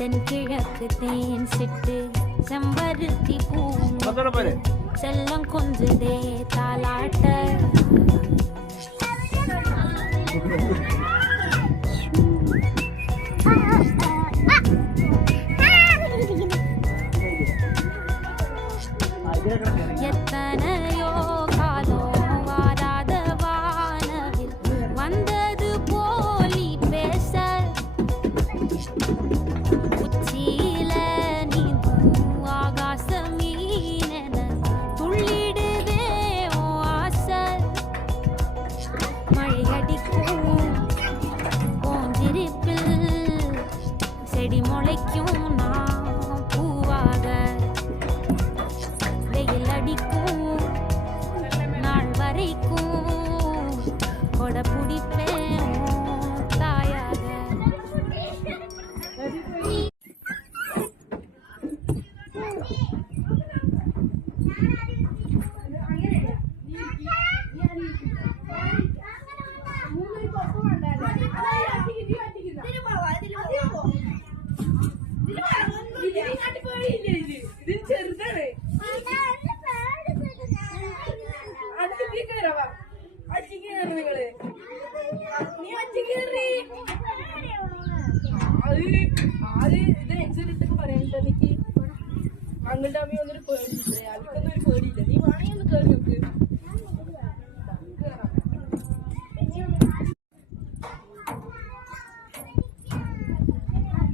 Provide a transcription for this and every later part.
தென்கிழக்கு தேன் சிட்டு செம்பருத்தி பூ செல்லம் கொஞ்சதே தாலாட்ட எத்தனையோ காலம் வாராத வானவில் வந்தது போலி பேச உச்சியில நீந்தும் ஆகாச மீனென துள்ளிடுதே ஓ ஆசை மழையடிக்கும் போஞ்சிரிப்பில் செடி முளைக்கும் நான் பூவாக வெயில் அடிக்கும் நாள் வரைக்கும் கொட பிடிப்பேன் தாயாக അങ്ങോട്ട് അമ്മ ഒന്നൊരു പേടിയില്ല അവർക്കൊന്നും ഒരു പേടിയില്ല നീ വേണമെങ്കിൽ ഒന്ന് കേറി നോക്ക്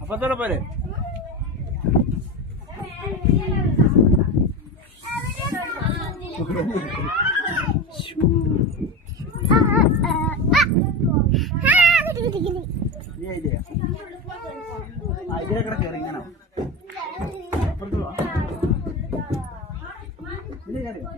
അപ്പത്തോടെ പോരെ നീ ഐഡിയ ഐഡിയ കിടക്ക് ഇറങ്ങണം അപ്പുറത്ത് പോവാ ഇതിൽ കയറിയോ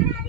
Yeah.